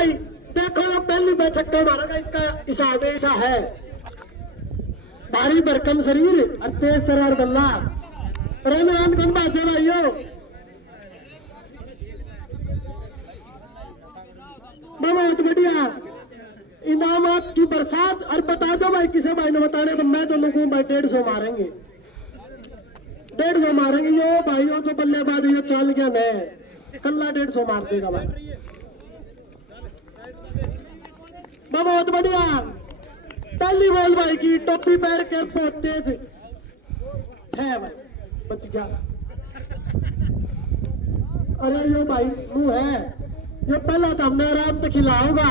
भाई देखो ना पहली बार छक्का मारेगा, इसका हिसाब ऐसा है। भारी भरकम शरीर और तेज तरार बल्ला। रन कौन बाजे भाइयों, बहुत बढ़िया। इनामात की बरसात। और बता दो भाई, किसे भाई ने बताने तो मैं दोनों को भाई 150 मारेंगे, 150 मारेंगे। ये भाइयों जो बल्लेबाज ये चल गया मैं कल्ला 150 मार देगा भाई। बहुत बढ़िया पहली बॉल भाई की, टोपी पैर के बहुत तेज है भाई, बच गया। अरे यो भाई मुंह है, ये पहला तो हमने आराम से खिलाऊंगा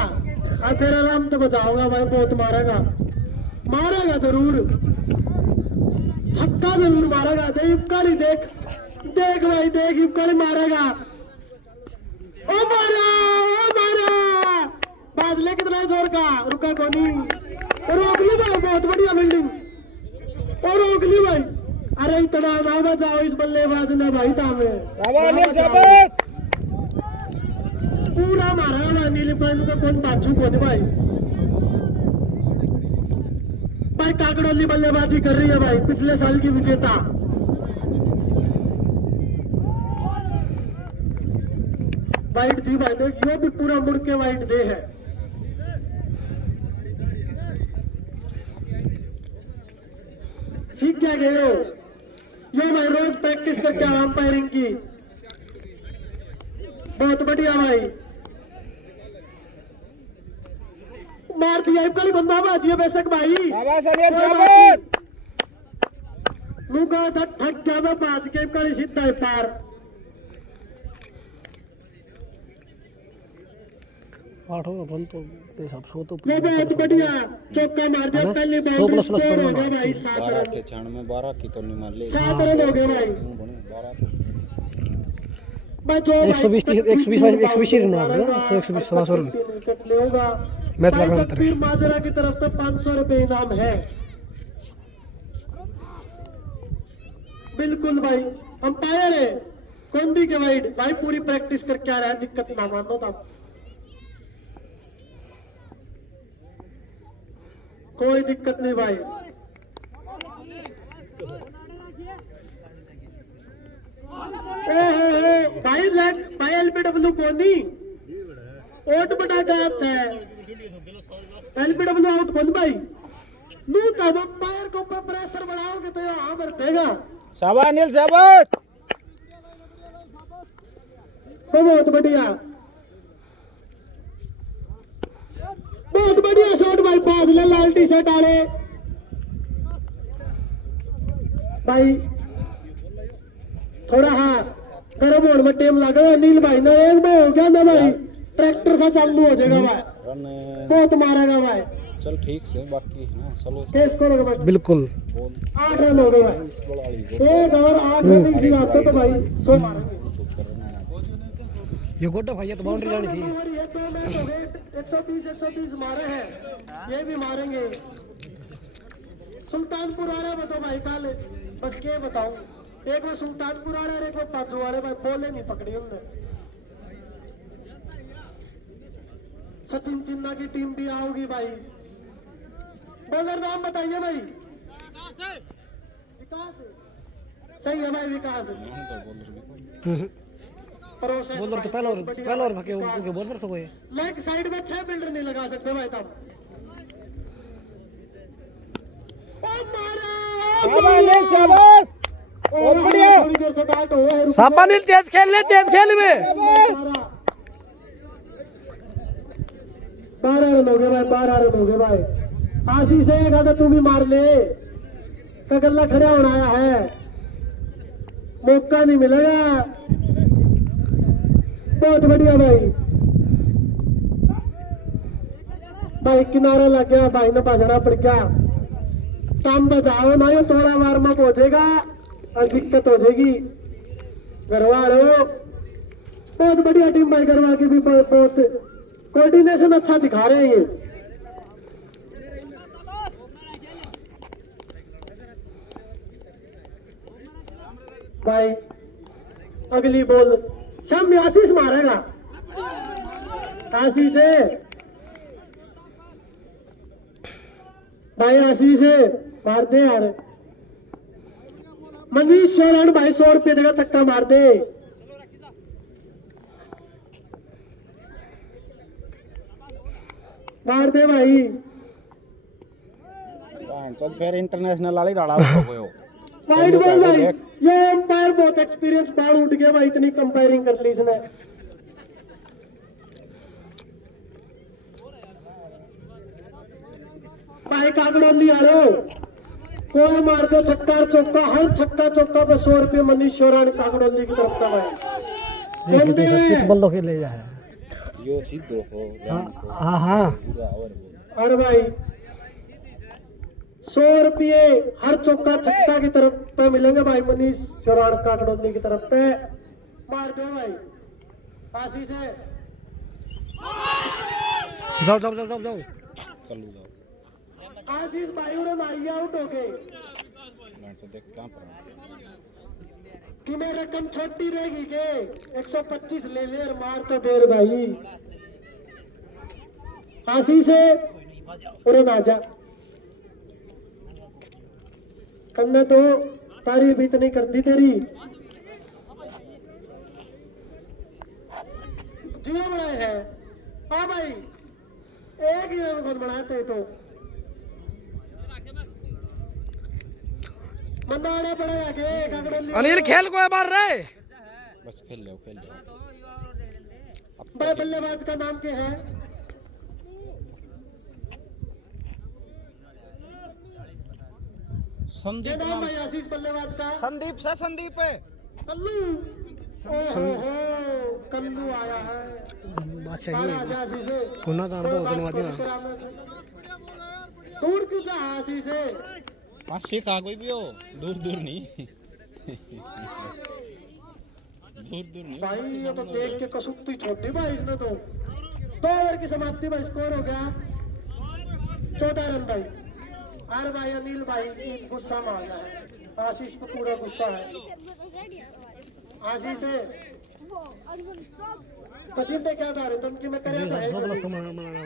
और फिर आराम से बचाऊंगा भाई। बहुत मारेगा, मारेगा जरूर, छक्का जरूर मारेगा। देख इबकाली, देख देख भाई, देख इबकाली मारेगा। ओ मारा, ओ मारा, बादले कितना जोर का, रुका कोनी, रोक ली भाई। बहुत बढ़िया बिल्डिंग, और रोक ली भाई। अरे इतना ना बचाओ इस बल्लेबाज ने भाई, तामे पूरा मारा है नीली पानी का, कौन बाजू कौन भाई। भाई काकड़ोली बल्लेबाजी कर रही है भाई, पिछले साल की विजेता। वाइट थी भाई, देख यो भी पूरा मुड़ के वाइट दे है। सीख क्या गए हो यो भाई, रोज प्रैक्टिस करके अंपायरिंग की। बहुत बढ़िया भाई, मार दिया इबकाली, बंदा बाजी है बेशक भाई। लूगा था ठग गया मैं, बाज के इबकाली सीधा है पार। तो बहुत बढ़िया चौका मार दिया पहली बॉल में, स्कोर हो गया भाई 7 रन। 12 की तो नहीं मान ले, 7 रन हो गए भाई। 120 मैच लगा माजरा की तरफ से 500 रुपए इनाम है। बिल्कुल भाई, अंपायर है कोंदी के वाइड भाई, पूरी प्रैक्टिस करके आ रहा है, दिक्कत ना मानो था, कोई दिक्कत नहीं भाई। भाई भाई एलपीडब्ल्यू कोनी ओट बटा का है, एलपीडब्ल्यू आउट कौन भाई। नू तब अंपायर को ऊपर प्रेशर बढ़ाओगे तो यहाँ बरतेगा। शाबाश अनिल शाबाश। तो बहुत बढ़िया, बहुत बढ़िया शॉट भाई, बादल लाल टी शर्ट आले भाई। थोड़ा हाँ गर्म होने में टेम लगा हुआ नील भाई ने, एक बार हो गया ना भाई, ट्रैक्टर सा चालू हो जाएगा भाई, बहुत मारेगा भाई। चल ठीक से, बाकी चलो केस करोगे भाई। बिल्कुल 8 रन हो गए भाई, एक और 8 रन इसी आते तो भाई 100 मारेंगे। ये गोटा भाई, ये तो बाउंड्री जानी थी। ये 2 मैच हो गए, 120 मारे हैं, ये भी मारेंगे। सुल्तानपुर आ रहा है बताओ भाई, कल बस के बताऊं, एक वो सुल्तानपुर आ रहा है, एक वो पाजू वाले भाई, बोले नहीं पकड़ी उनने। सचिन चिन्ना की टीम भी आओगी भाई। बॉलर नाम बताइए भाई। विकास सही है भाई, विकास बॉलर तो पहला और भागे उनके बॉलर तो कोई लेग साइड में 6 फील्डर नहीं लगा सकते भाई तब। बहुत बढ़िया, थोड़ी देर से बैट हुआ है। साबानिल तेज खेल ले, तेज खेल में 12 रन हो गए भाई, 12 रन हो गए भाई। आशीष से तो तू भी मार ले, कगल्ला खड़ा होना आया है, मौका नहीं मिलेगा। बहुत बढ़िया भाई, भाई किनारा लग गया भाई ने, भागना पड़ गया। काम बचाओ ना, ये थोड़ा वार्म अप हो जाएगा और दिक्कत हो जाएगी। गरवा लो, बहुत बढ़िया टीम भाई, गरवा की भी बहुत कोऑर्डिनेशन अच्छा दिखा रहे हैं ये। भाई अगली बॉल शाम आशीष मारेगा। आशीष है भाई, आशीष है, मार दे यार। मनीष शरण भाई 100 रुपये देगा, चक्का मार दे। मार दे भाई। चल फिर इंटरनेशनल वाली डाला हो गयो। वाइड बॉल भाई, ये एम्पायर बहुत एक्सपीरियंस, बाल उठ गया भाई, इतनी कंपेयरिंग कर ली इसने। भाई काकड़ोली आ लो, कोई मार दो छक्का चौका, हर छक्का चौका पे 100 रुपये मनीष शोरानी काकड़ोली की तरफ का भाई। देखिए तो सब कुछ बल्लो के ले जाए। यो सीधो हो हाँ हाँ पूरा और और भाई 100 रुपये हर चौका छक्का की तरफ पे मिलेंगे भाई, मनीष शोरान काकड़ोली की तरफ पे। मार दो भाई, आशीष है। जाओ जाओ जाओ जाओ जाओ। कल जाओ आशीष भाई उन्हें मारी, आउट हो गए। मैं तो देख कहां पर कि मैं रकम छोटी रहेगी के 125 ले ले और मार तो देर भाई। आशीष है, उन्हें ना जा हमने तो तारीफ इतनी कर दी तेरी। जियो बनाए है। हाँ भाई, एक ही रन बनाते तो मंदाड़ा पड़े आगे काकड़ोली। अनिल खेल को मार रहे। बस खेल लो खेल लो। भाई बल्लेबाज का नाम क्या है? संदीप नाम भाई आशीष बल्लेबाज का। संदीप से संदीप है। कल्लू। ओहो कल्लू आया है। अच्छा आजा ये आशीष है। कोना जान दो धन्यवाद ना। दूर क्यों जा आशीष है? पास से खा कोई भी हो, दूर दूर नहीं। दूर दूर नहीं भाई ये तो देख के कसुत्ती छोटी भाई इसने तो। 2 ओवर की समाप्ति भाई, स्कोर हो गया 14 रन भाई। अरे भाई अनिल भाई गुस्सा में आ गया है, आशीष को पूरा गुस्सा है। आशीष है पसीने क्या कर रहे तुम कि मैं करे भाई। सब प्लस तो मना पड़ेगा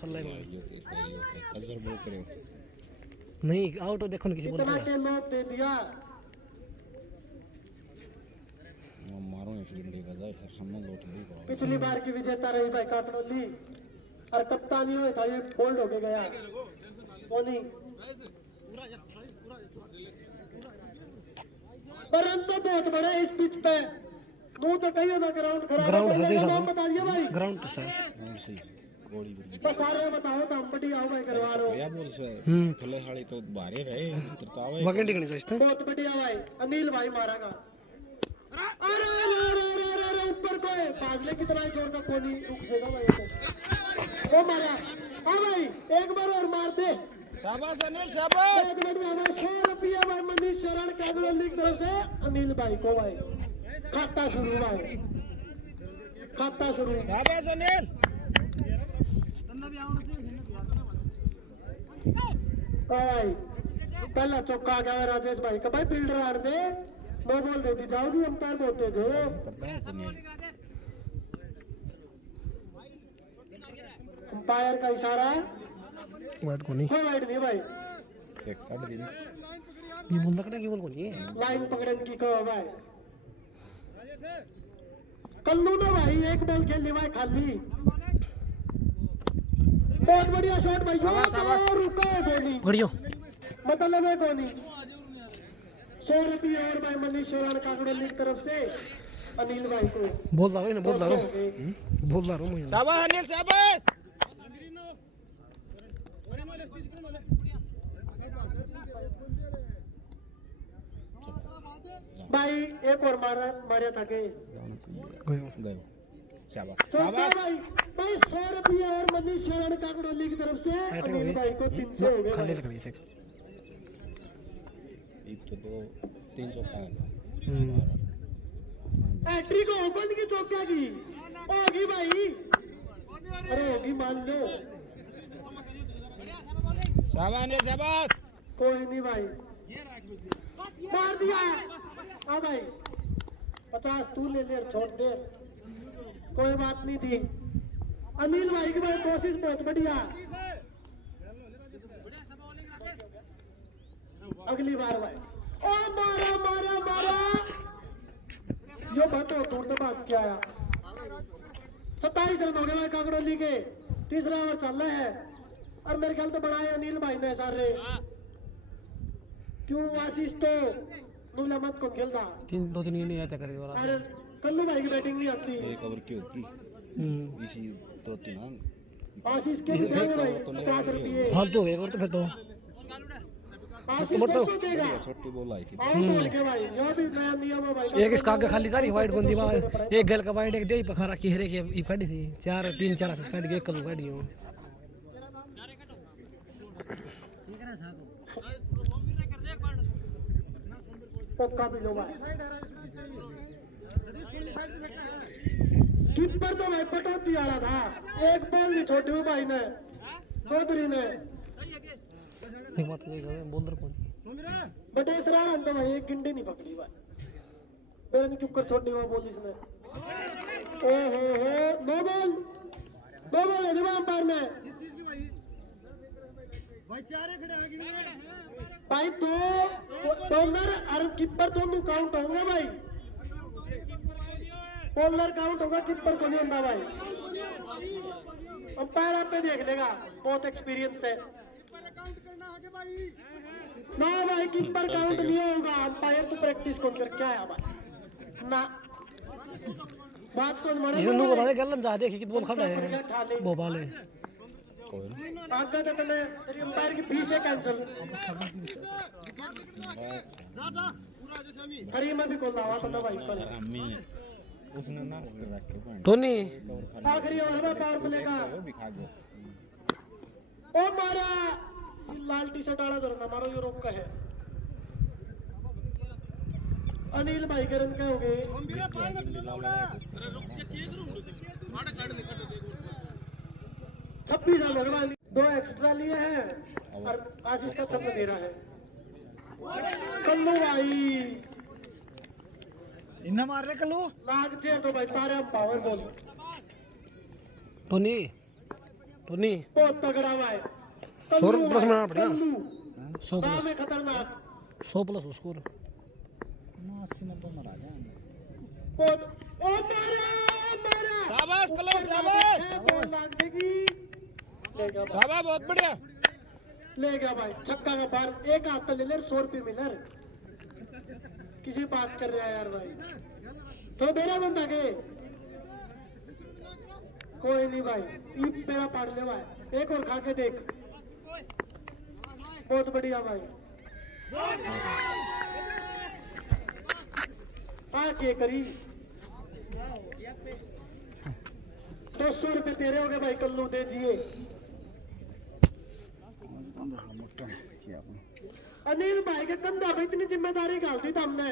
सल्ला कलर ब्लू करे नहीं आउट हो। देखो ना किसी बॉल इतना के नोट दे दिया। मारो इस डंडे का जाए सामने लौट दी। पिछली बार की विजेता रही भाई काकड़ोली, और कप्तानी हुआ था ये फोल्ड होके गया बोनी। पर रन तो बहुत बड़े इस पिच पे। मुंह तो कही होगा ग्राउंड खराब ग्राउंड है जैसा नाम बता दिया भाई। ग्राउंड तो सर सही गोली गोली तो सारे बताओ तो हम बढ़िया आओ भाई करवा लो। या बोल से फले हाली तो बाहर रहे उतरतावे वगैंडी करनी चाहिए। बहुत बढ़िया भाई, अनिल भाई मारेगा। अरे ऊपर को फाजले की तरह जोर का कोनी रुक जाएगा भाई। वो मारा। हाँ भाई एक बार और मार दे। शाबाश अनिल शाबाश। 1 मिनट में हमारे 100 रुपया भाई मनीष शरण काकड़ोली की तरफ से अनिल भाई को भाई। खाता शुरू भाई, खाता शुरू। शाबाश अनिल। भाई पहला चौका आ गया राजेश भाई का। भाई फील्डर आड़ दे, 2 बॉल दे दी जाओगी, अंपायर बोलते थे। अंपायर का इशारा वाइट को नहीं कोई वाइड नहीं भाई। एक काट दी ये बोल सकता कि बोल को नहीं लाइन पकड़न की कहो भाई। कल्लू ना भाई, एक बॉल खेल ली भाई खाली। बहुत बढ़िया शॉट भाई। रुको धोनी, बढ़िया मतलब है धोनी। 100 रुपये और भाई मनीष शरण काकड़ोली की तरफ से अनिल भाई को। बोल रहा हूँ ना बोल रहा हूँ मुझे। शाबाश अनिल शाबाश। भाई एक और मारा था के गयो शाबाश चौथा भाई। भाई 100 रुपये और मनीष शरण काकड़ोली की तरफ से अनिल भाई को 300 हो गए खाली भाई। रखनी है एक तो 300 खाया हैट्रिक हो कौन की चौकिया की होगी भाई। अरे होगी मान लो। शाबाश अनिल शाबाश। कोई नहीं भाई, मार दिया। हाँ भाई 50 तू ले ले छोड़ दे। कोई बात नहीं थी। अनिल भाई की भाई कोशिश बहुत बढ़िया। अगली बार भाई ओ मारा मारा मारा यो बहुत दूर से बात किया आया। 27 रन हो गए भाई काकड़ोली के, तीसरा ओवर चल रहा है और मेरे ख्याल तो बढ़ाए अनिल भाई ने सारे। क्यों आशीष तो नुला मत को खेलता 2-3 नहीं आता करे वाला। अरे कल्लू भाई की बैटिंग नहीं आती। एक ओवर की होगी इसी 2-3 रन आशीष के भी देंगे भाई 50 रुपये। फालतू हो गया और तो फिर तो आशीष को देगा छोटी बॉल आई थी। और बोल के भाई जो भी नया नियम है भाई एक इसका आगे खाली सारी वाइट बंदी बा एक गल का वाइट एक दे पखारा की हरे के ई काटी थी 3-4 काट के कल काटी हो। पक्का भी लो भाई। कीपर तो भाई पटौती आ रहा था, एक बॉल नहीं छोड़ी हुई भाई ने चौधरी ने। एक बात ये बोल कौन बटेसरा तो भाई एक गिंडी नहीं पकड़ी भाई, मेरे ने चुपकर छोड़नी हुआ बॉल इसने। ओहो हो नो बॉल है अंपायर में भाई। तो बॉलर और कीपर दोनों काउंट होंगे भाई, बॉलर काउंट होगा कीपर को नहीं होता भाई। अंपायर आप पे देख लेगा, बहुत एक्सपीरियंस है ना भाई। कीपर काउंट नहीं होगा, अंपायर तो प्रैक्टिस कौन करके आया भाई ना। बात को जिन्होंने बता दे गलन जा देखी कि बॉल खड़ा है वो वाले आगे तो पहले अंपायर की फीस है कैंसिल। हरी में भी कॉल आवा था भाई पर अम्मी उसने ना रखे पॉइंट टोनी आखिरी ओवर में पावर प्ले का वो भी खा गया। ओ मारा लाल टी शर्ट वाला धरना मारो ये रोक का है। अनिल भाई के रन क्या हो गए 26 रन हो गए, 2 एक्स्ट्रा लिए हैं और आशीष का छक्का दे रहा है। कल्लू भाई इन्ना मार ले कल्लू लाग चेयर तो भाई सारे हम पावर बॉल टोनी बहुत तगड़ा भाई। 100 प्लस में आना पड़ेगा। 100 में प्लस खतरनाक 100 प्लस स्कोर 80-90 मारा गया। बहुत ओ मारा शाबाश कल्लू शाबाश बॉल लाग देगी ले गया शाबाश बहुत बढ़िया ले गया भाई छक्का का बार। एक हाथ पे ले ले 100 रुपये मिलर किसी बात कर रहा है यार भाई तो मेरा बंदा के कोई नहीं भाई ईद मेरा पाड़ ले भाई। एक और खा के देख बहुत बढ़िया भाई। आके करी 200 रुपये तेरे हो गए भाई कल्लू दे दिए। अनिल भाई के कंधा पे इतनी जिम्मेदारी डाल दी हमने।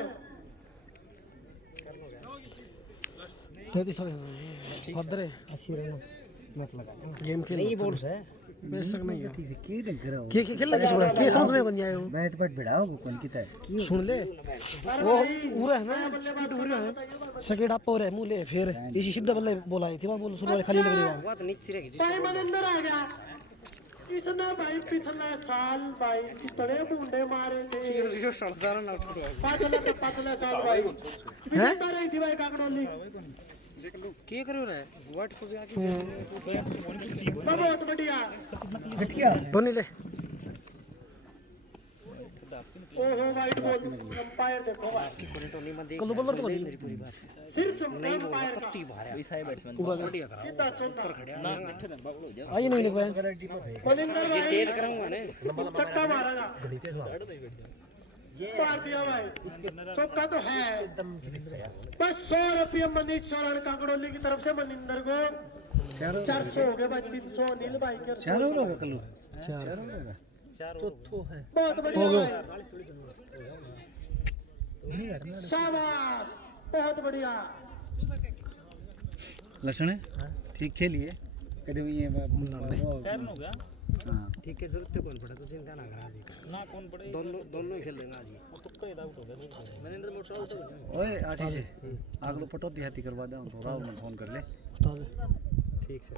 33 फदर है 80 रन मत लगा गेम खेल नहीं बोल से बेशक नहीं है ठीक है की खेल लगे सुबह के समझ में कौन आयो बैट भिड़ाओ कौन किता है सुन ले वो पूरा है ना स्पीड हो रहा है सेकंड अप हो रहा है मुले फिर इसी सीधा बल्ले बोला थी बोल शुरू खाली लग रही बात नीचे रहेगी टाइम अंदर आ गया इसने भाई पिछले साल भाई कितने बूंदे मारे थे पांचला साल भाई हैं रही थी भाई काकड़ोली क्या करो रे व्हाट को भी आके बहुत बढ़िया टोनी ले ओहो वाइट बॉल अंपायर देखो भाई कल्लू बल्लर तो मेरी पूरी बात सिर्फ अंपायर का वैसा है बैट्समैन बढ़िया करा सीधा ऊपर खड़ा आई नहीं निकल बॉलिंगर ये तेज कराऊंगा ने चक्का मारेगा मार दिया भाई चौका तो है। बस 100 रुपये मनीष चौहान काकड़ोली की तरफ से मनिंदर को 400 हो गए भाई 300 अनिल भाई के 4 हो गया कल्लू 4 चौथो है बहुत बढ़िया भाई शाबाश बहुत बढ़िया लक्षण है ठीक खेलिए कभी ये हां ठीक है जरूरत कौन पड़ा तो चिंता ना करा जी ना कौन पड़े दोनों ही खेल लेंगे आज ही तुक्का ही आउट हो गया मैंने मोटर आउट हो गया ओए आशीष आग लो पटो दिहाती करवा दो तो राहुल ने फोन कर ले ठीक से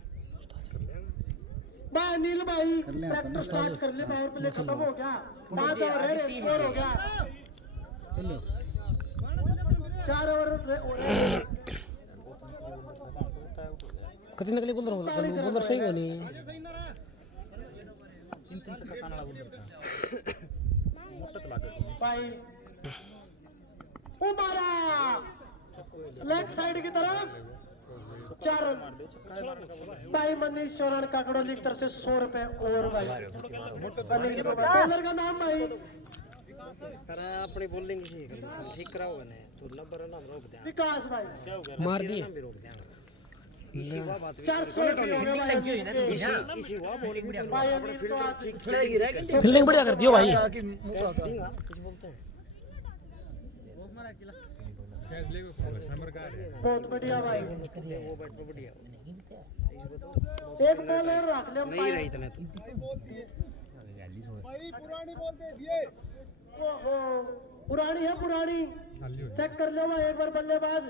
भाई अनिल भाई ट्रैक्टर स्टार्ट कर ले, पावर प्ले खत्म हो गया, 5 ओवर है, स्कोर हो गया 4 ओवर हो रहे। कितने नकली बोल रहा हूँ बोलर सही हो नहीं भाई वो मारा लेफ्ट साइड की तरफ 4 रन। भाई मनीष चौहान काकड़ोली की तरफ से 100 रुपए और भाई बॉलर का नाम भाई अपनी बोलिंग ठीक कराओगे ना तो नंबर ना रोक दे विकास भाई मार दिए इसी हुआ बात 400 फील्डिंग बढ़िया कर दियो भाई बहुत बढ़िया भाई, एक बॉल और रख ले नहीं रही इतना तू पुरानी है पुरानी, चेक कर लो भाई एक बार बल्लेबाज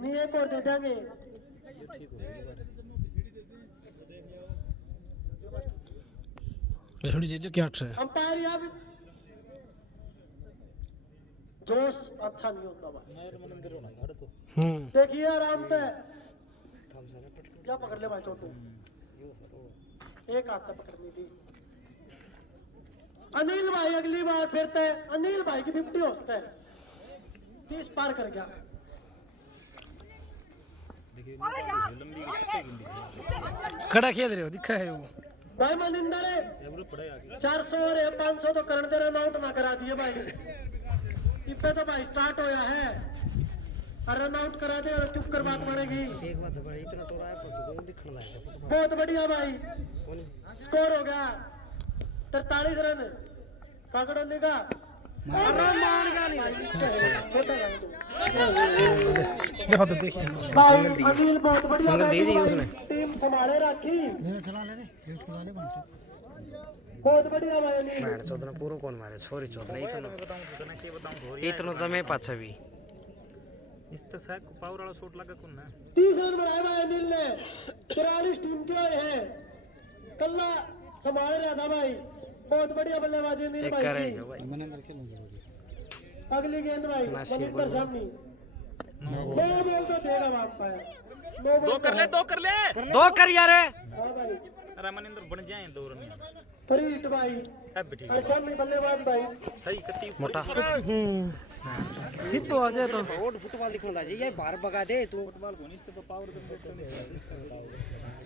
नहीं, एक और दे देंगे। थोड़ी दे दो क्या है अंपायर यहाँ भी जोश अच्छा नहीं होता भाई। देखिए आराम से क्या पकड़ ले भाई, छोटू एक हाथ से पकड़नी थी। अनिल भाई अगली बार फिर से अनिल भाई की 50 होता है, 30 पार कर गया। खड़ा खेल रहे हो दिखा है वो भाई मनिंदर 400 और 500 तो कर दे, रन आउट ना करा दिए भाई। इस पे तो भाई स्टार्ट होया है, रन आउट करा दे और चुप कर बात बनेगी। एक बात भाई इतना तो राय पर तो दिखने लायक बहुत बढ़िया भाई, स्कोर हो गया 43 रन काकड़ोली का। देखो तो देखिए भाई अनिल बहुत बढ़िया टीम संभाले रखी, बहुत बढ़िया भाई अनिल। मार 14 पूरा कौन मारे छोरी 14 इतना जमे पाछा भी इस तो साक पावर वाला शॉट लगा कौन ना 30 रन बनाए भाई अनिल ने, 43 टीम के हैं, कल्ला संभाल रहा था भाई, बहुत बढ़िया बल्लेबाजी अनिल भाई की। अगली गेंद भाई मनिंदर सामने, 9 बॉल तो देगा वापस, 2 कर ले 2 कर यार। हाँ भाई अरे मनिंदर बन जाए 2 रन फरीद भाई अब भी ठीक और सामने बल्लेबाज भाई सही कत्ती मोटा सिद्धू आ जाए तो रोड फुटबॉल दिखने लगे ये बाहर भगा दे तू फुटबॉल को नहीं तो पावर दे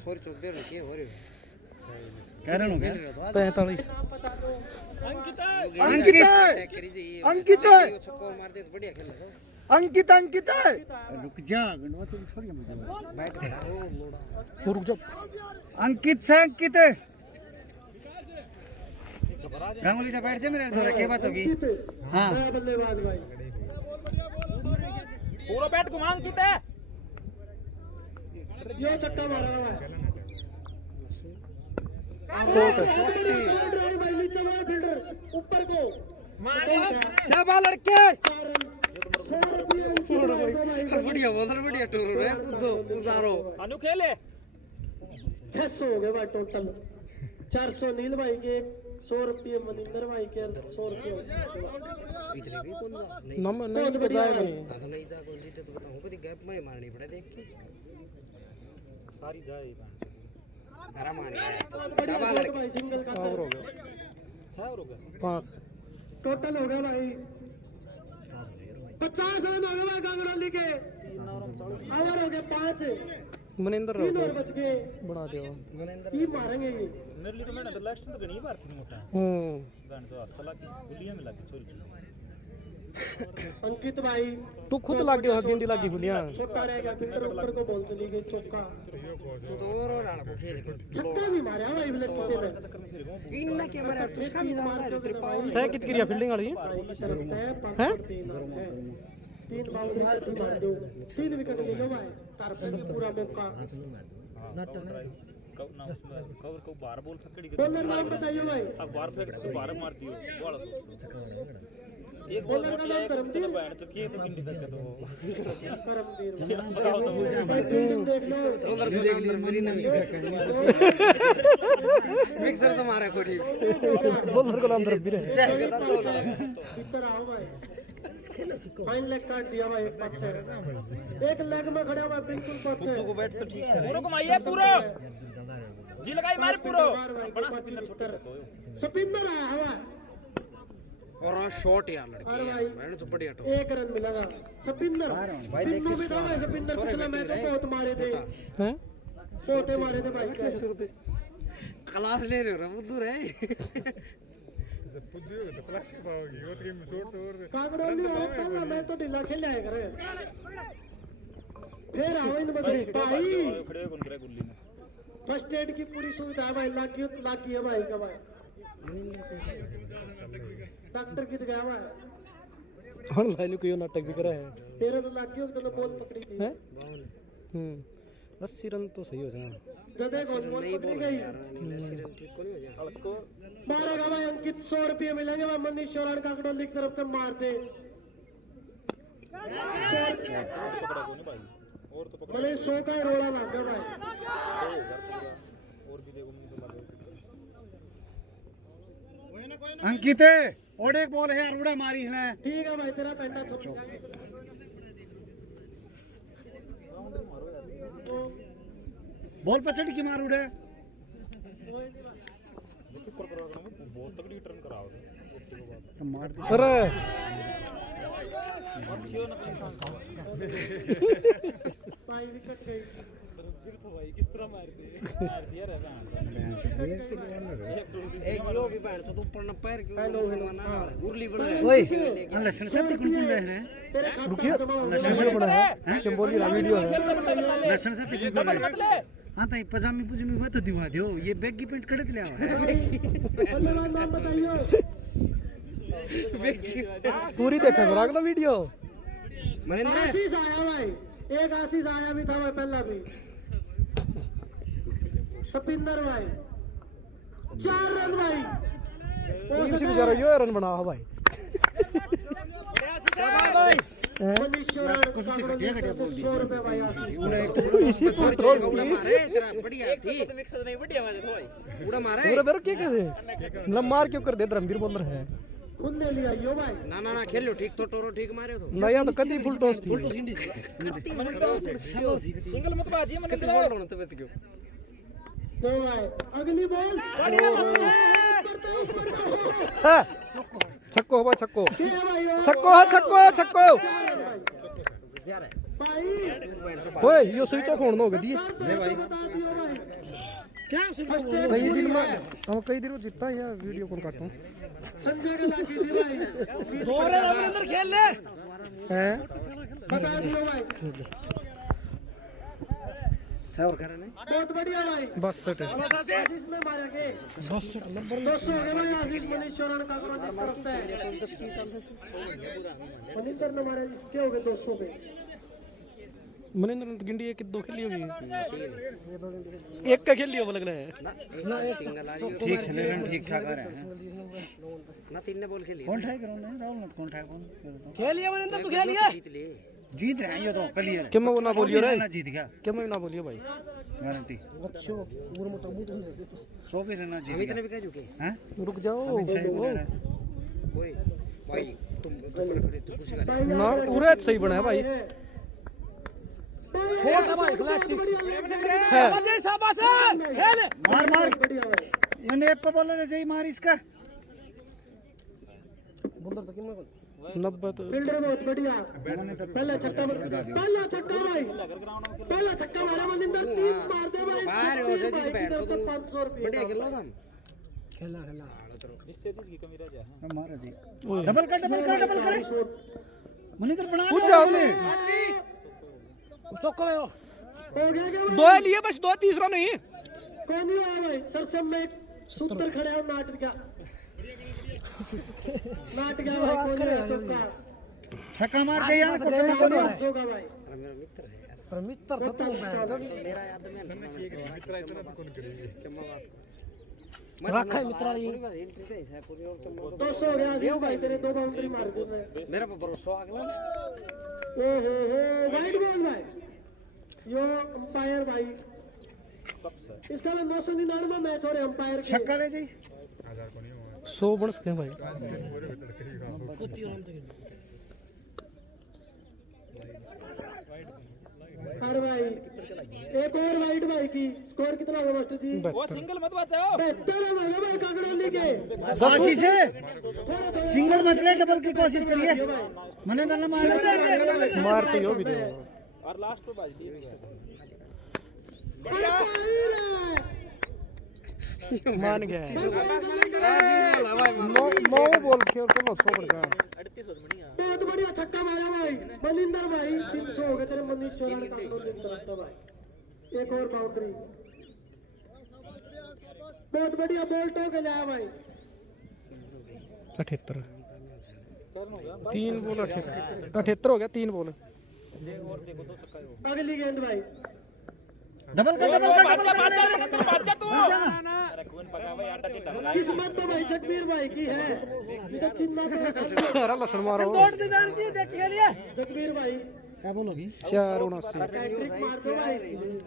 छोरी चौक दे रही हो रे कह रहे हो क्या 45 अंकित छक्का मार दे तो बढ़िया खेल रहा अंकित अंकित रुक जा गंडवा तुम छोड़ के बैठ खड़ा हो लोड़ा रुक जा अंकित से अंकित गांगुली से बैठ जा मेरे दौरा क्या बात होगी। हाँ बल्लेबाज भाई पूरा बैट घुमा अंकित है ये छक्का मारा भाई, नीचे वाला फील्डर ऊपर को शाबाश लड़के बढ़िया बॉलर बढ़िया टूर रे उतारो अनु खेले 600 हो गए भाई टोटल, 400 नील भाई के, 100 रुपये मनिंदर भाई के, 100 रुपये इतने भी कौन नहीं नंबर नहीं बताया भाई। नहीं जा कौन जीते तो बताऊं कभी गैप में मारनी पड़े देख के सारी जाए आराम आने शाबाश लड़के सिंगल का और हो गया 6 हो गया 5 टोटल हो गया भाई 50 रन हो गए भाई कांगड़ोली के, ओवर हो गए 5, मनिंदर 3 और बच गए, बना दियो ही मारेंगे ये। मेरे लिए तो मैंने तो लास्ट तो गणी बार थी मोटा गांड तो हाथ लगी गुलिया में लगी छोरी अंकित भाई तू खुद लाग गयो गेंदी लागी गुलिया छोटा रहेगा, फिल्टर ऊपर को बॉल चली गई, चौका तू तो और राणा को खेल के छक्का भी मारा भाई बिलेट किसी ने, इनना के मारे तू एक भी मार दो तेरे पास सह कित क्रिया फील्डिंग वाली भाई की तरफ से 3 बाउंड्री मार दो, 3 विकेट ले लो भाई, तार पे पूरा मौका। कवर को 12 बॉल फकड़ी बॉलर नाम बताइए भाई, अब 12 फेंक तो 12 मार दियो बड़ा एक बॉल मोटी है कुत्ते ने बैठ चुकी है तो किंडी तक तो करमवीर भाई फील्डिंग देख लो अंदर मेरी ना मिक्सर तो मारा कोठी बॉलर को अंदर भी रहे चेक करता तो इधर आओ भाई फाइन लेग काट दिया भाई एक पक्ष से एक लेग में खड़ा हुआ बिल्कुल पक्ष से को बैठ तो ठीक से पूरा घुमाइए पूरा जी लगाई मार पूरा बड़ा स्पिनर छोटा स्पिनर आया हवा और शॉट यार लड़के मैंने तो बढ़िया तो एक रन मिलेगा स्पिनर पिंटू भी था भाई स्पिनर पिछले मैच में बहुत मारे थे हैं छोटे मारे थे भाई क्लास ले रहे हो रहा दूर है कागड़ोली वाले पहला मैं तो ढीला खेल जाए करे फिर आओ इन भाई खड़े कौन करे गुल्ली में फर्स्ट एड की पूरी सुविधा है भाई लागी है भाई का भाई डॉक्टर कित गया हुआ है ऑनलाइन कोई नाटक भी करा है तेरे तो लागी हो तो बॉल पकड़ी थी हैं 80 रन तो सही हो जाए जदे बॉल पकड़ी गई 80 रन ठीक कौन हो जाए हल्को मारेगा भाई अंकित 100 रुपये मिलेंगे भाई मनीष चौरान काकड़ोली की तरफ से मार दे पकड़ा कौन भाई और तो पकड़ा भले 100 का ही रोड़ा ना दे भाई और भी देखो मुझे लगे अंकित और एक बॉल है यार उड़ा मारी है ठीक है भाई तेरा पेंटा थोड़ा बॉल पर चढ़ के मार उड़े बहुत तगड़ी टर्न कराओ अरे भाई विकेट गई एक यो भी बैठ तो ऊपर न पैर के ना उरली बड़ा ओए लक्षण से कौन कौन रह रहे हैं रुकिए लक्षण से बड़ा है चंबोली वीडियो है लक्षण से कौन कर रहे हैं हां तो पजामी पुजामी हुआ तो दिवा दो ये बैग की पेंट कड़े ले आओ है धन्यवाद नाम बताइए पूरी देखा करो अगला वीडियो आशीष आया भाई एक आशीष आया भी था भाई पहला भी सपिंदर भाई 4 रन भाई इसी बेचारा यो रन बना भाई मनीष चौरान काकड़ोली 100 रुपये भाई इसी पर रोज मारे तेरा बढ़िया थी तो मिक्स नहीं बढ़िया मारे भाई पूरा मारा पूरा बेरो क्या कैसे मतलब मार क्यों कर दे धर्मवीर बॉलर है खुद ले लिया यो भाई ना खेलो ठीक तो टोरो ठीक मारे तो नया तो कदी फुल टॉस थी सिंगल मत बाजी मन कदी बॉल होने तो बच गयो तो भाई अगली बॉल छक्को हो छक्को ठीक है भाई छक्को है छक्को भाई ओए यो स्विच ऑफ होने होगा दिए भाई क्या कई दिन में हम कई दिन में जीतता है या वीडियो कॉल काटूं संजय का लागी थी भाई दो रन अंदर खेल ले हैं बता दियो भाई और कर रहे बहुत बढ़िया भाई बस सेट है आशीष में मारा के 200 नंबर 200 हो गए भाई आशीष मनीष चौरान काकड़ोली की तरफ से मनिंदर ने मारे क्या हो गए 200 पे मनिंदर ने गिंडी एक दो खेली होगी एक का खेल लिया वो लग रहा है ना ठीक है रन ठीक ठाक आ रहे हैं ना 3 ने बॉल खेली कौन ठाए करो ना राहुल मत कौन ठाए कौन खेलिए मनिंदर तो खेलिए जीत रहे हैं ये तो क्लियर है क्यों मैं ना बोलियो रे जीत गया क्यों मैं ना बोलियो भाई गारंटी अच्छो उमर मोटा मुंह ढूंढ दे तो 100 पे ना जीत हम इतने भी कह चुके हैं रुक जाओ ओए भाई तुम खड़े तो कुछ ना पूरा सही बना है भाई छोटा भाई फ्लैट 6 शाबाश खेल मार मैंने एक को बोला जय मार इसका बंदर तो कितना 90 तो फील्डर बहुत बढ़िया पहला छक्का भाई पहला छक्का मारा मनिंदर 3 मार दे भाई बाहर हो से जीत बैठ तो 500 रुपए बढ़िया खेल लो तुम खेला इससे चीज की कमी रह जाए मार दे डबल कर मनिंदर बना पूछ जाओ ने चौको हो गया क्या दो लिए बस दो तीसरा नहीं कौन नहीं आया भाई सरसम में सूत्र खड़े हो नाट गया भाई कौन है तुक्का छक्का मार दे यार होगा भाई मेरा मित्र है यार पर मित्र था तू मेरा याद में मित्र इतना तो कौन करेगी क्या बात रखा है मित्राली 200 हो गया अजीज भाई, तेरे 2 बाउंड्री मार दी मैं। मेरा पे भरोसा अगला ओ हो वाइड बॉल भाई, यो अंपायर भाई इसका में 999 मैच हो रहे अंपायर के। छक्का ले जाई 100 बन सकते हैं भाई। अरे भाई एक और वाइड भाई की स्कोर कितना होगा मास्टर जी? वो सिंगल मत बचाओ। 72 रन हो गए भाई काकड़ोली के। कोशिश है सिंगल मत ले, डबल की कोशिश करिए। मने दाना मार तो यो भी दे और लास्ट पे बाज दिए मान गया है। नो बॉल खेल के 100 पड़ गया। 38 हो बढ़िया। बहुत बढ़िया छक्का मारा भाई मनिंदर भाई, 300 हो गए तेरे मनीष चौहान का भाई। एक और बाउंड्री, बहुत बढ़िया बॉल टो के जाया भाई। 78 3 बॉल 78 हो गया 3 बॉल। अगली गेंद भाई, डबल कर बच्चा तू। अरे कौन पकावा यार टटी डबल। किस्मत तो भाई जगवीर भाई की है, इसका चिन्ह तो अरे लसन मारो जगवीर भाई। क्या बोलोगी 479 हैट्रिक मार दो भाई।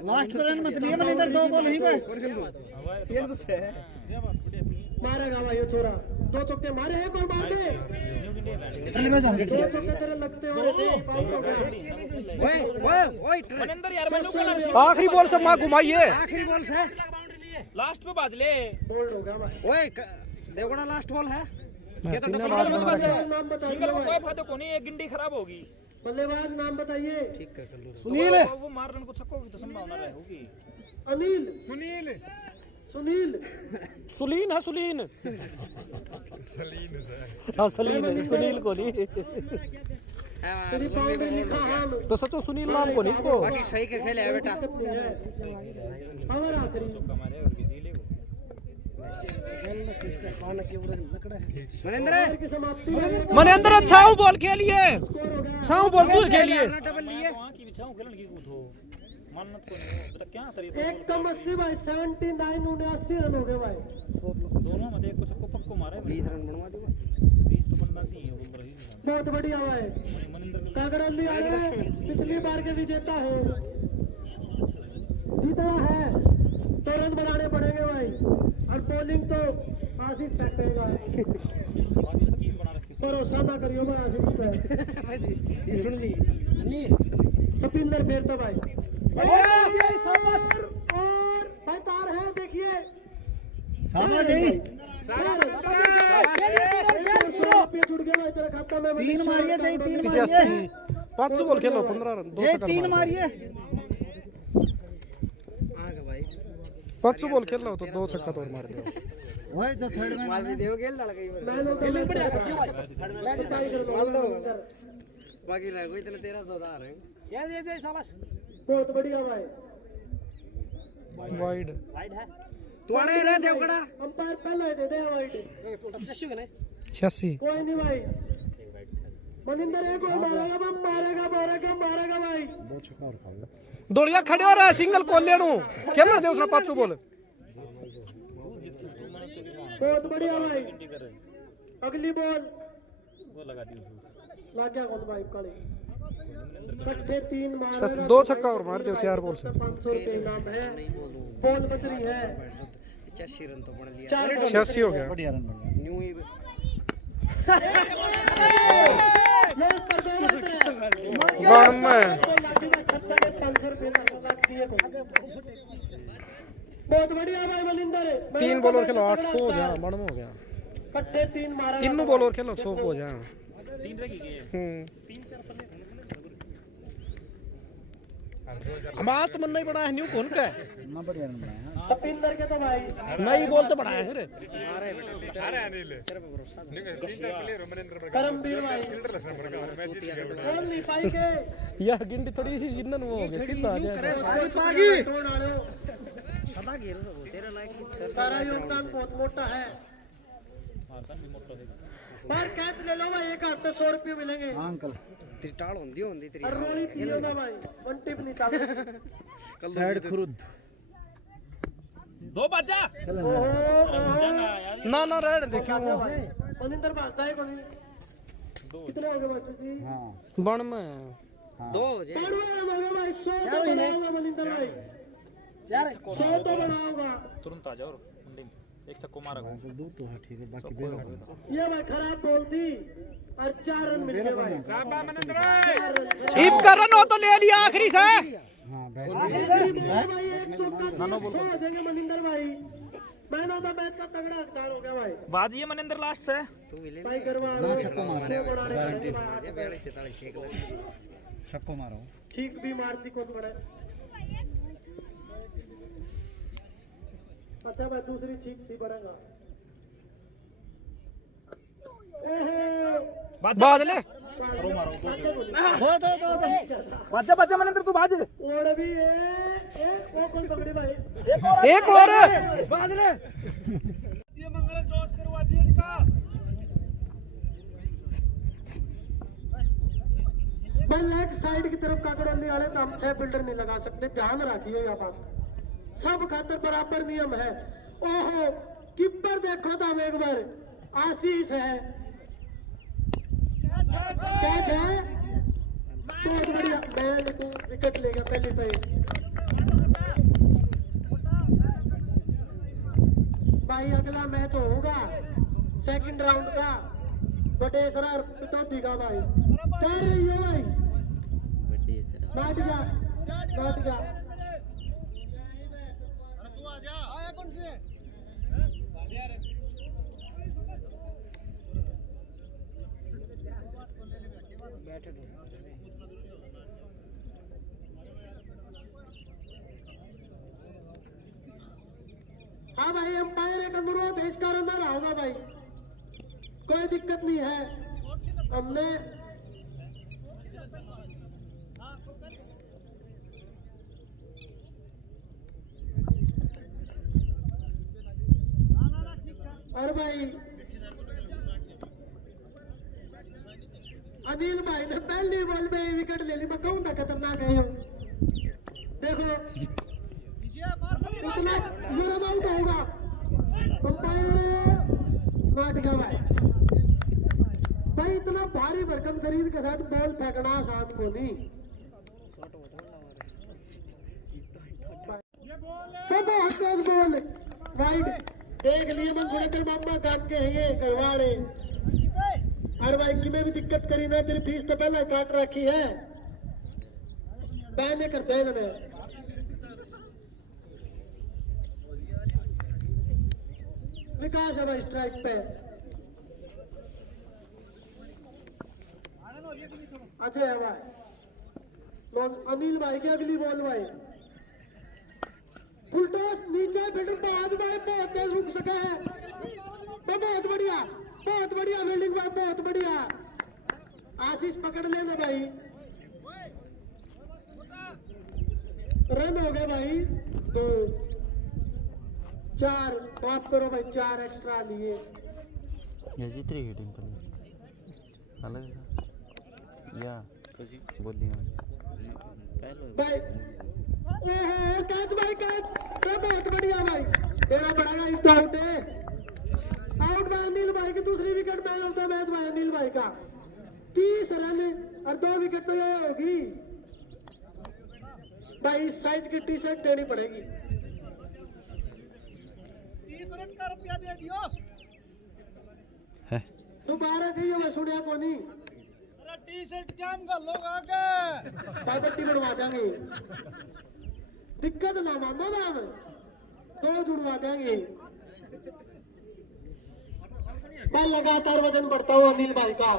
लास्ट रन मत लिए मैंने इधर 2 बॉल ही पे मारेगा भाई ये छोरा, 2 चौके मारे हैं कोई मार दे। 2 चौके तेरे लगते हो मनिंदर यार मैं नुकल आखिरी बॉल से मां घुमाइए। आखिरी बॉल से लास्ट पे बाज ले। बोल्ड होगा भाई। ओए देवगड़ा लास्ट बॉल है। ये तो तीन डबल बार मत बचा। नाम बताइए सिंगल को भाई। कोई फायदा को नहीं, एक गिंडी खराब होगी। बल्लेबाज नाम बताइए। सुनील वो मारने को छक्कों की तो संभावना रहेगी। अनिल सुनील सुलीन है सुलीन हाँ सलीन है, सुनील को नहीं तेरी बाउंड्री लिखा हम। तो सचो सुनील नाम को नहीं इसको। बाकी सही के खेले है बेटा। और आखिरी हमारे और किसी ले मनेंद्र की समाप्ति है। मनेंद्र छाऊ बॉल खेलिए, छाऊ बॉल तू खेलिए। डबल लिए वहां की बिछाऊं खेलन की कूद हो मानत को नहीं बेटा क्या तरीका। एक कम 80 भाई 79 79 रन हो गए भाई। दोनों में देख को छक्को पक्को मारे 20 रन बनवा दो। 20 तो बनना चाहिए वो रही। बहुत बढ़िया भाई मनिंदर काकड़ोली आए पिछली बार के विजेता हो, जीता है तो रन बनाने पड़ेंगे भाई। और बॉलिंग तो आशीष फेंकेगा, स्कीम बना रखी। भरोसा ना करियो भाई आशीष पे। सपिंदर फेरता भाई और भाई तार है देखिए। जुड़ गया भाई तेरे खाता में। 3 मारिए चाहिए 3 मारिए 500 बॉल खेलो 15 रन 2 सेकंड 3 मारिए 500 बॉल खेल लो तो 2 छक्का तो मार दो। वही जो थर्ड में मार भी देओ गेल लड़ गई खेलने बढ़िया सच्ची भाई बाकी रह गई इतने 1300 आ रहे यार ये शाबाश। बहुत बढ़िया भाई। वाइड है तू आने रे देवगड़ा अंपायर पहले दे दे वाइड। 86 कोई नहीं भाई, मनिंदर एक और मारेगा भाई। दोलिया खड़े हो रहा है सिंगल को लेणू खेलने दे उसने 500 बॉल। बहुत बढ़िया भाई। अगली बॉल वो लगा दी लग गया कौन भाई काली कट्ठे 3 मार 2 छक्का और मार दो 4 बॉल से। 500 रुपए इनाम है। बॉल बच रही है 85 रन तो बन लिया 86 हो गया। बढ़िया रन बन गया। न्यू ही बन में 500 रुपए बहुत बढ़िया भाई मनिंदर। 3 बॉल और खेलो 800 हो जा मन में हो गया। कट्ठे 3 मारा 3 बॉल और खेलो 100 हो जा। 3 रह गई है। हमारा तो मन नहीं बड़ा है न्यू कौन का है ना बढ़िया रन बनाया। सपिंदर के तो भाई नहीं बोल तो बड़ा है रे करमवीर भाई बोल नहीं पाई के यह गिंडी थोड़ी सी गिनन वो हो गई सीधा आ जाएगा। सदा घेर दो तेरे लायक तारा योगदान बहुत मोटा है। पर कैच ले लो भाई, एक हाथ से 100 रुपये मिलेंगे। अंकल तेरी टाल होंदी होंदी तेरी और रोड़ी पियो ना भाई, 1 टिप नहीं चालू। साइड खुरुद दो बाजा जाना यार ना रेड देखियो मनिंदर भाजता है कोनी कितने हो गए बच्चे जी बण में दो मनिंदर भाई 100 तो बनाओगा मनिंदर भाई 100 तो बनाओगा तुरंत आ जाओ मंडी में एक चक्को मारा ठीक है बाकी ये भाई खराब बोल दी और 4 रन मिल गए भाई टीम का रन हो तो ले लिया आखिरी से भाई एक चौका हो जाएंगे मनिंदर भाई मैन ऑफ द मैच का तगड़ा स्टार हो गया भाई बाजी है मनिंदर लास्ट से भाई करवा लो छक्को मारो ठीक भी मारती कौन पड़े अच्छा भाई दूसरी ठीक सी पड़ेगा बादले बाजा बाजा मनिंदर तू बाज और भी वो कौन पकड़ी भाई एक और बादले ये मंगल टॉस करवा दिए इनका मैं लेग साइड की तरफ काकड़ोली वाले तो हम 6 फील्डर नहीं लगा सकते ध्यान रखिए यहाँ पर सब खातर बराबर नियम है ओहो कीपर देखो तो एक बार आशीष है कैच है बहुत बढ़िया मैंने तो विकेट ले गया पहले पे भाई अगला मैच होगा सेकंड राउंड का बटेसरा और पिटौती का भाई क्या रही है भाई बैठ गया हाँ भाई अंपायर एक अनुरोध है इसका रन रहा होगा भाई कोई दिक्कत नहीं है हमने और भाई अनिल भाई ने पहली बॉल में विकेट ले ली मैं कहूँ ना खतरनाक है ये देखो इतना ये रन आउट होगा अंपायर काट गया भाई इतना भारी भरकम शरीर के साथ बॉल फेंकना आसान को नहीं बहुत तेज बॉल वाइड देख लिए मन थोड़े देर मामा काम के है ये करवाड़े अरे भाई की में भी दिक्कत करी ना तेरी फीस तो पहले काट रखी है बैन करते हैं इन्होंने विकास है भाई स्ट्राइक पे अच्छा है भाई अनिल भाई की अगली बॉल भाई फुल टॉस नीचे फील्डिंग पे आज भाई बहुत तेज रुक सका है तो बहुत बढ़िया फील्डिंग भाई बहुत बढ़िया आशीष पकड़ लेना भाई रन हो गए भाई 2 4 माफ करो भाई 4 एक्स्ट्रा लिए ये जितनी हिटिंग पर अलग या बोली भाई कैच भाई कैच तो बहुत बढ़िया भाई तेरा बड़ा इस आउट है आउट भाई अनिल भाई की दूसरी wicket man of the match भाई अनिल भाई का 30 रन और 2 विकेट तो ये होगी भाई इस साइज की टी शर्ट देनी पड़ेगी 30 रन का रुपया दे दियो दोबारा कहियो मैं सुनिया को नहीं टी शर्ट जाम कर लोग आके पार्टी बनवा देंगे दिक्कत ना मानो नाम 2 जुड़वा देंगे मैं लगातार वजन बढ़ता हूँ अनिल भाई का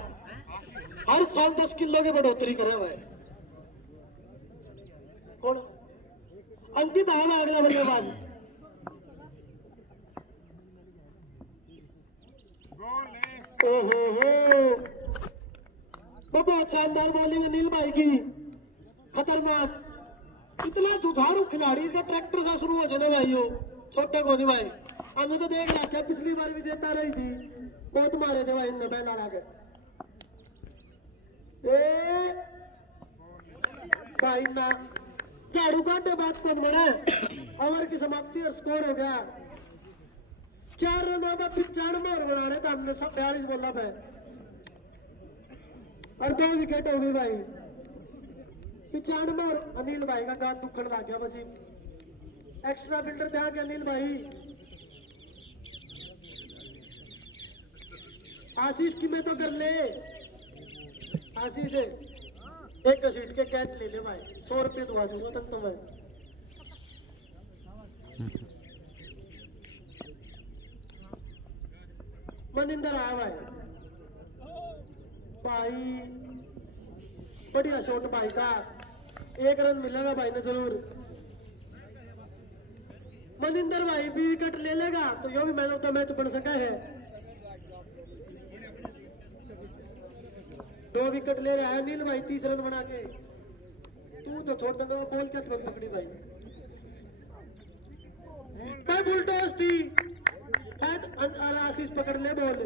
हर साल 10 किलो की बढ़ोतरी करे भाई कौन अंकित आया अगला बल्लेबाज ओहो बहुत शानदार बॉलिंग अनिल भाई की खतरनाक इतना जुझारू खिलाड़ी इसका ट्रैक्टर से शुरू हो जाने भाई हो छोटे कोनी भाई हमने तो देख रहा था पिछली बार भी देता रही थी बहुत मारे थे भाई इनने पहला लाके भाई ना झाड़ू काटे बात कौन बने अमर की समाप्ति और स्कोर हो गया 4 रनों में 95 और बनाने था हमने 42 बोला पे और 2 विकेट हो गई भाई 95 और अनिल भाई का गात दुखन लग गया बस एक्स्ट्रा फील्डर ध्यान के अनिल भाई आशीष की मैं तो कर ले आशीष है एक सीट के कैच ले ले भाई 100 रुपये दुआ दूंगा तक तो मैं मनिंदर आया भाई बढ़िया शॉट भाई का 1 रन मिलेगा भाई ने जरूर मनिंदर भाई भी विकेट ले लेगा तो यो भी मैन ऑफ द मैच बन सका है 2 विकेट ले रहा है नील भाई 30 रन बना के तू तो छोड़ देंगे वो बॉल क्या तुरंत पकड़ी भाई बुल टॉस थी आशीष पकड़ ले बॉल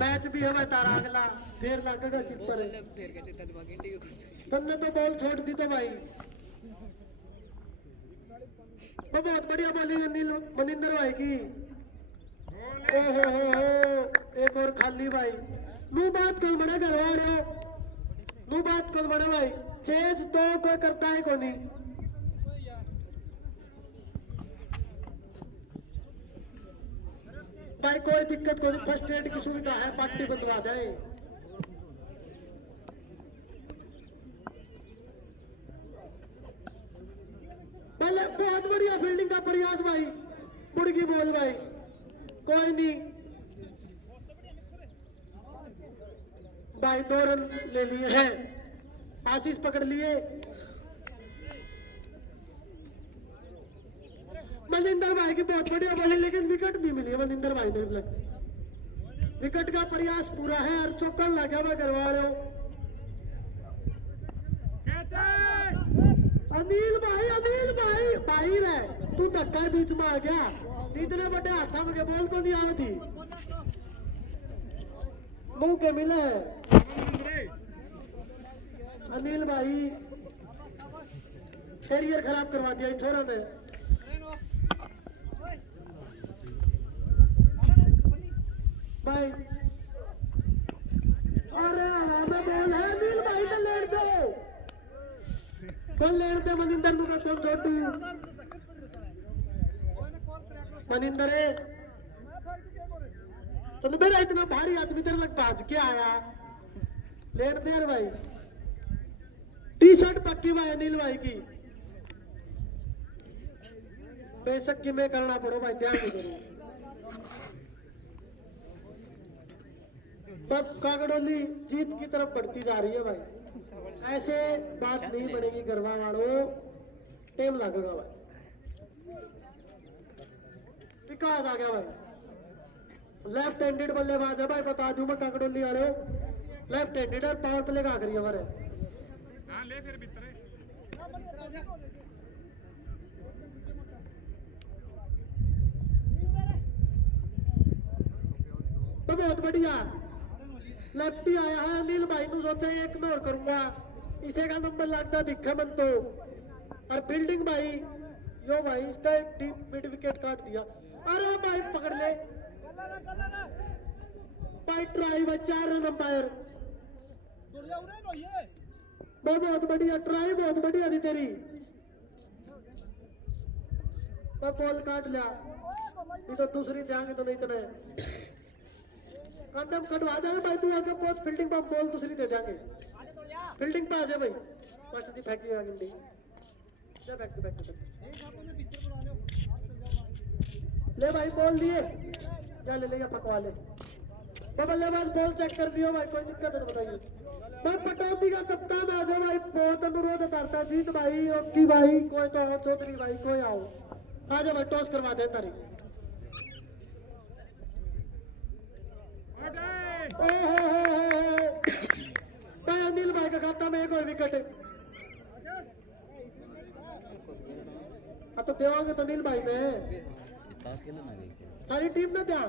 मैच भी हमें तारा अगला फिर लगेगा कीपर तुमने तो बॉल छोड़ दी तो भाई वो बहुत बढ़िया बॉलिंग अनिल मनिंदर भाई की ओहो एक और खाली भाई नू बात कल बड़ा करवा रहे हो नू बात कल बड़ा भाई चेज तो कोई करता है को नहीं भाई कोई दिक्कत कोई फर्स्ट एड की सुविधा है पार्टी बंदवा जाए पहले बहुत बढ़िया फील्डिंग का प्रयास भाई मुड़गी बोल भाई कोई नहीं भाई 2 रन ले लिए हैं आशीष पकड़ लिए मनिंदर भाई की बहुत बढ़िया बॉलिंग लेकिन विकेट नहीं मिली है मनिंदर भाई ने विकेट का प्रयास पूरा है और चौका लगा हुआ करवा रहे हो अनिल भाई बाहर है तू धक्का बीच में आ गया इतने बड़े हाथा में बोल तो नहीं आ थी मुंह के मिले अनिल भाई कैरियर खराब करवा दिया छोरा ने भाई अरे हमें बोल है अनिल भाई को लेट दो कल लेट दे मनिंदर नु का छोटू मनिंदर तो मेरा इतना भारी आदमी तेरे लग भाज के आया लेट दे भाई टी शर्ट पक्की भाई अनिल भाई की बेशक की मैं करना पड़ो भाई ध्यान नहीं करूँ तब कागड़ोली जीत की तरफ बढ़ती जा रही है भाई ऐसे बात नहीं बनेगी गरबा वालों टाइम लगेगा भाई विकास आ गया भाई लेफ्ट हैंडेड बल्लेबाज है भाई बता दूं मैं कागड़ोली आ रहे हो लेफ्ट हैंडेड और पावर प्ले का करिए हमारे ले फिर भीतर तो बहुत बढ़िया लेफ्टी आया है अनिल भाई को सोचा इग्नोर करूंगा इसे का नंबर लगता दिखा मन तो और फील्डिंग भाई यो भाई इसका एक टीम मिड विकेट काट दिया अरे भाई पकड़ ले भाई ट्राई भाई 4 रन अंपायर बहुत बढ़िया ट्राई बहुत बढ़िया थी तेरी बॉल काट लिया ये तो दूसरी देंगे तो नहीं इतने कंडम कटवा देंगे भाई तू आगे बहुत फील्डिंग पर बॉल दूसरी दे देंगे फील्डिंग पे आ जाए भाई फर्स्ट दी फेंकी आ गई जा बैक टू ले भाई बॉल दिए क्या ले लेगा पकवा ले तो बल्लेबाज बॉल चेक कर दियो भाई कोई दिक्कत है बताइए मैं पटौती का कप्तान आ जाओ भाई बहुत अनुरोध करता जीत भाई ओकी भाई कोई तो हो चौधरी भाई कोई आओ आ जाओ भाई टॉस करवा दे तारी भाई अनिल भाई का खाता में एक और विकेट तो देवांगे तो अनिल भाई में सारी टीम ने क्या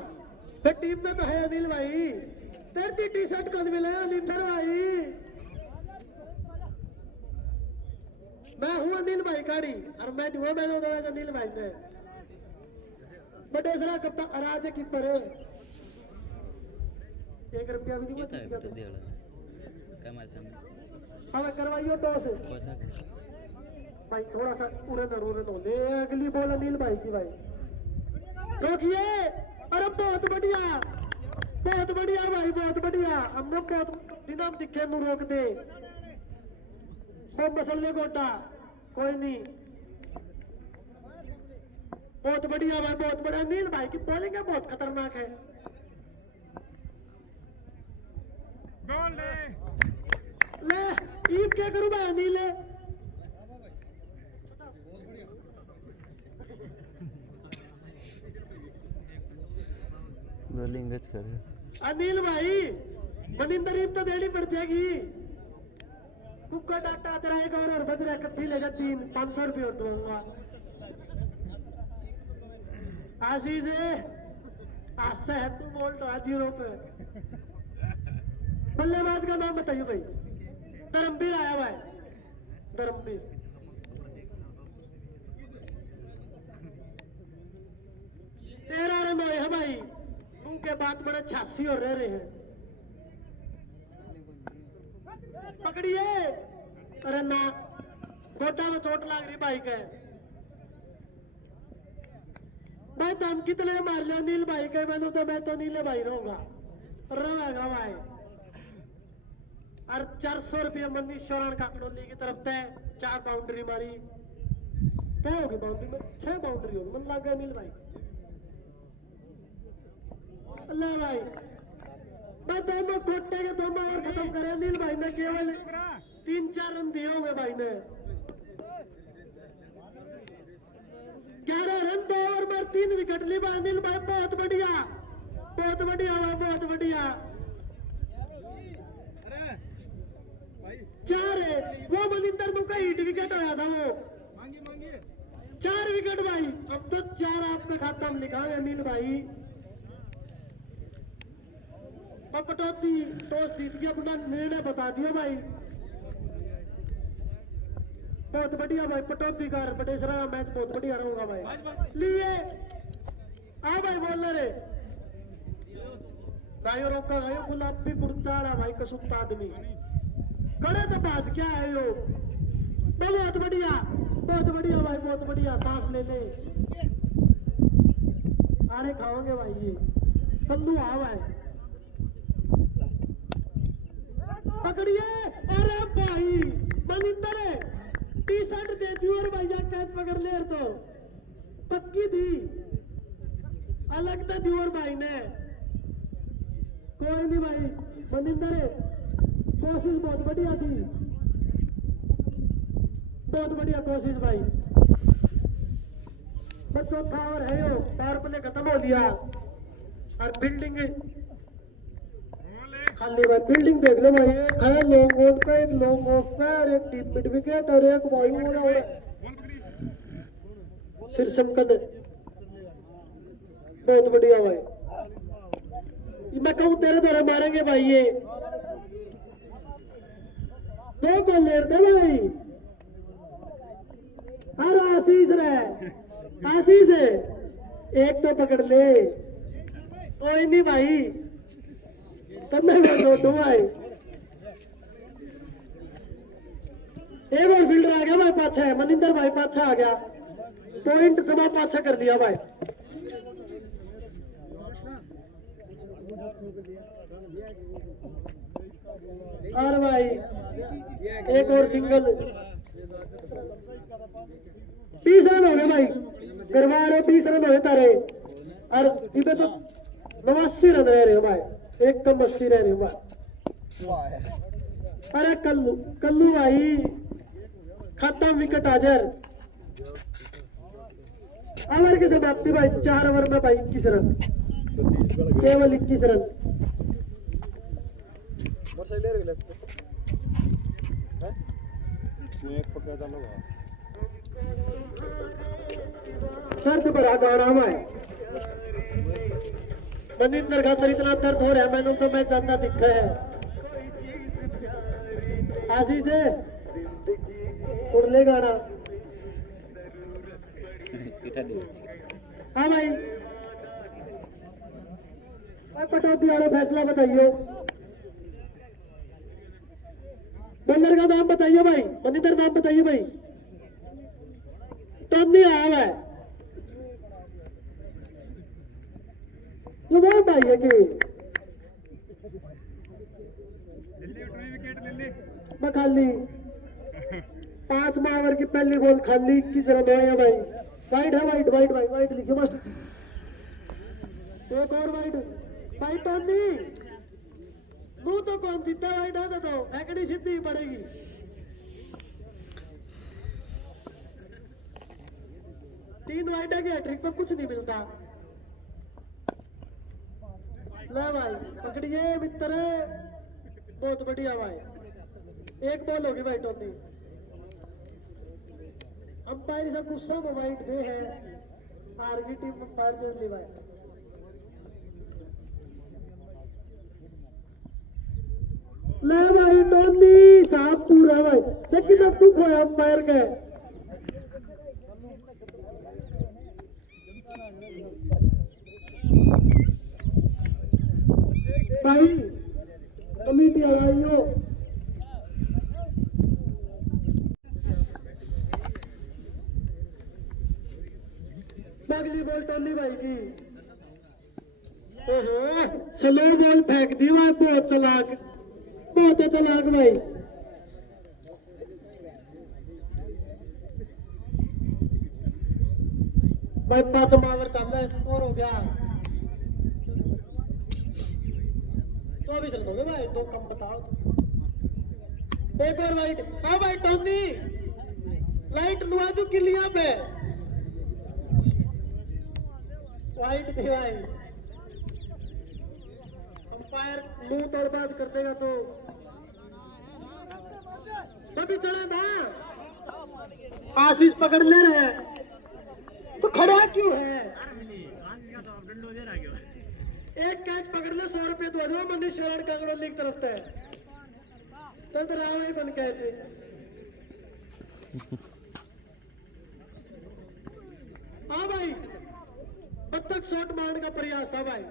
फिर टीम में तो है अनिल भाई 30 टी शर्ट कद मिले अनिल भाई मैं हूँ अनिल भाई काड़ी और मैं हुआ मैं अनिल भाई से बड़े सरा कप्तान अराज कीपर है 1 रुपया भी नहीं अब करवाइयो टॉस भाई थोड़ा सा उड़े तो ले अगली बॉल अनिल भाई की भाई रोकिए अरे बहुत बढ़िया भाई बहुत बढ़िया हमने बहुत बिना दिखे नु रोक दे वो मसले गोटा कोई नहीं बहुत बढ़िया भाई बहुत बढ़िया नील भाई की बॉलिंग है बहुत खतरनाक है ले ईद क्या करूं भाई अनिल बॉलिंग गच करे अनिल भाई मनिंदर ईद तो देनी पड़ जाएगी कुक्का डाटा तेरा एक और बजरा इकट्ठी ले जा 500 रुपये और दूंगा आशीष आशा है तू बोल तो आज 0 पे बल्लेबाज का नाम बताइए भाई धर्मवीर आया हुआ है धर्मवीर 13 रन हुए हैं भाई उनके बाद बड़े 86 और रह रहे हैं पकड़िए अरे ना गोटा में चोट लाग रही भाई के भाई तुम कितने मार लिया नील भाई के मैंने तो मैं तो नीले भाई रहूंगा रहेगा भाई और 400 रुपये मनीष चौरान काकड़ोली की तरफ से 4 बाउंड्री मारी क्या होगी बाउंड्री में 6 बाउंड्री होगी मन लग गया नील भाई अल्लाह भाई मैं दोनों कोटे के दोनों और खत्म करे नील भाई ने केवल 3-4 रन दिए होंगे भाई ने 11 रन 2 ओवर में 3 विकेट ली भाई अनिल भाई बहुत बढ़िया भाई बहुत बढ़िया 4 है वो मनिंदर का हिट विकेट होया था वो 4 विकेट भाई अब तो 4 आपका खाता में लिखा है अनिल भाई पटौती तो सीट की अपना निर्णय बता दिया भाई बहुत बढ़िया भाई पटौती का बटेसरा का मैच बहुत बढ़िया रहूंगा भाई लिए आ भाई बोल रहे गायो रोका गायो गुलाबी कुर्ता भाई कसुप्ता आदमी खड़े तो बात क्या है यो बहुत बढ़िया भाई बहुत बढ़िया सांस ले ले आने खाओगे भाई ये संधू आ भाई पकड़िए अरे भाई मनिंदर टी-शर्ट देती और भैया कैच पकड़ ले तो पक्की थी अलग था दी और भाई ने कोई नहीं भाई मनिंदर कोशिश बहुत बढ़िया थी बहुत बढ़िया कोशिश भाई बस चौथा ओवर है यो पावर प्ले खत्म हो दिया और बिल्डिंग खाली भाई बिल्डिंग देख लो भाई एक है लॉन्ग ऑन का एक लॉन्ग ऑफ का और एक डीप मिड विकेट और एक बॉलिंग हो रहा है शीर्षमकद बहुत बढ़िया भाई मैं कहूँ तेरे द्वारा मारेंगे भाई ये 2 बॉल लेते भाई अरे आशीष है एक तो पकड़ ले कोई नहीं भाई तब मैं दो भाई एक और फील्डर आ गया भाई पाछा है मनिंदर भाई पाछा आ गया पॉइंट सभा पाछा कर दिया भाई और भाई एक और सिंगल 20 रन हो गए भाई करवा रहे 20 रन हो तारे और इधर तो 89 रन रह रहे हो भाई एक कम 80 रह रहे हो भाई अरे कल्लू भाई खत्म विकेट हाजिर ओवर की समाप्ति भाई 4 ओवर में भाई 21 रन केवल 21 रन दर्द भरा गौरव है मनिंदर खातर इतना दर्द हो रहा है मैंने तो मैं ज्यादा दिखा है आशीष है उड़ने गाना। हाँ भाई, पटौती वाले फैसला बताइए। बंदर का नाम बताइए भाई, मनिंदर नाम बताइए भाई। तो नहीं आया है जो वो भाई है कि मैं खाली 5 ओवर की पहली बॉल खाली 21 रन है भाई। वाइड है, वाइड वाइड भाई, वाइड लिखिए बस। एक और वाइड भाई। टॉनी तू तो कौन जीता वाइड है तो एकड़ी सीधी पड़ेगी। तीन वाइड है कि हैट्रिक को कुछ नहीं मिलता। ले भाई पकड़िए मित्र, बहुत बढ़िया भाई। एक बॉल होगी भाई टोनी। अंपायर से गुस्सा में वाइट दे है, हार की टीम अंपायर दे ली भाई। ले भाई टोनी साफ पूरा भाई, लेकिन अब दुख है अंपायर के। भाई कमेटी आइयो। अगली बॉल टोनी भाई की। ओहो स्लो बॉल फेंक दी भाई, बहुत चलाक, बहुत चलाक भाई। भाई 5 ओवर चल रहा है, स्कोर हो गया 24 रन हो गए भाई। 2 कम बताओ। एक और वाइट। हाँ भाई टोनी लाइट लुआ दू किलिया पे। वाइट थी भाई। अंपायर मुंह तोड़ बात कर देगा तो तभी चला था। आशीष पकड़ ले रहे हैं तो खड़ा क्यों है? एक कैच पकड़ लो 100 रुपये दो दो। मनीष शरण कांगड़ो लीग तरफ से तो रावण बन गए थे। हाँ भाई बत्तख शॉट मारने का प्रयास था भाई।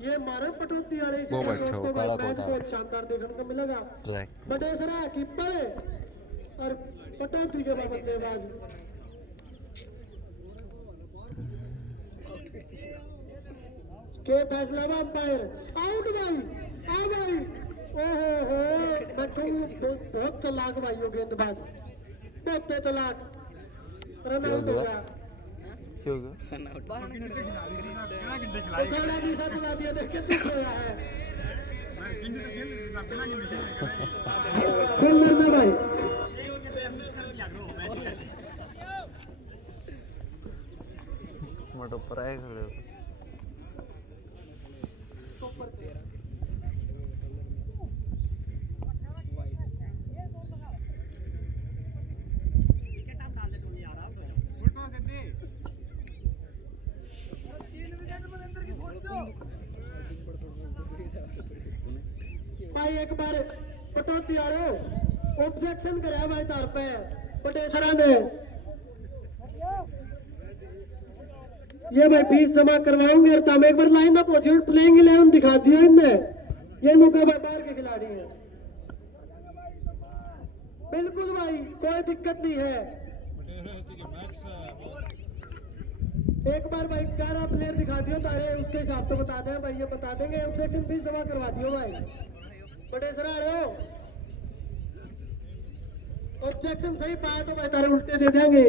ये मारे पटौती वाले से बहुत शानदार देखने को मिलेगा। बटेसरा कीपर और पटौती के बल्लेबाज। के फैसला में अंपायर आउट भाई। आ भाई ओहो बहुत चलाक भाई हो गेंदबाज, बहुत चलाक। रन आउट हो गया। क्यों गया? चला दिया, देख के दुख हो रहा है। खेल लेना भाई। मोटो पराए खड़े हो। भाई एक बार पटौती आ रहे हो ऑब्जेक्शन कराया भाई तार पे पटेसरा ने। ये भाई फीस जमा करवाऊंगे और तब एक बार लाइन अप हो प्लेइंग 11 दिखा दिया इनने। ये नुका भाई बाहर के खिलाड़ी है। बिल्कुल भाई कोई दिक्कत नहीं है। एक बार भाई 11 प्लेयर दिखा दियो तारे, उसके हिसाब से बता दें भाई। ये बता देंगे ऑब्जेक्शन फीस जमा करवा दियो भाई। बटेसरा आ रहे हो, ऑब्जेक्शन सही पाया तो भाई तारे उल्टे दे देंगे।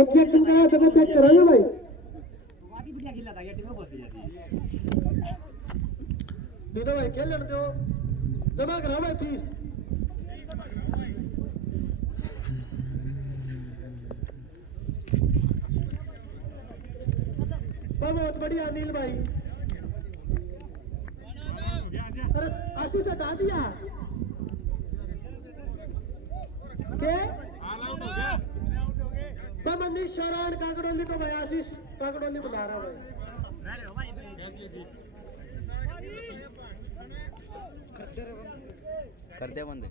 ऑब्जेक्शन करा तो मैं चेक करोगे भाई। दीदा भाई खेल लेते हो, जमा कराओ भाई फीस। बहुत बढ़िया अनिल भाई। अरे आशीष हटा दिया के मनीष शरण काकड़ोली को भाई आशीष काकड़ोली बुला रहा भाई। कर दिया बंद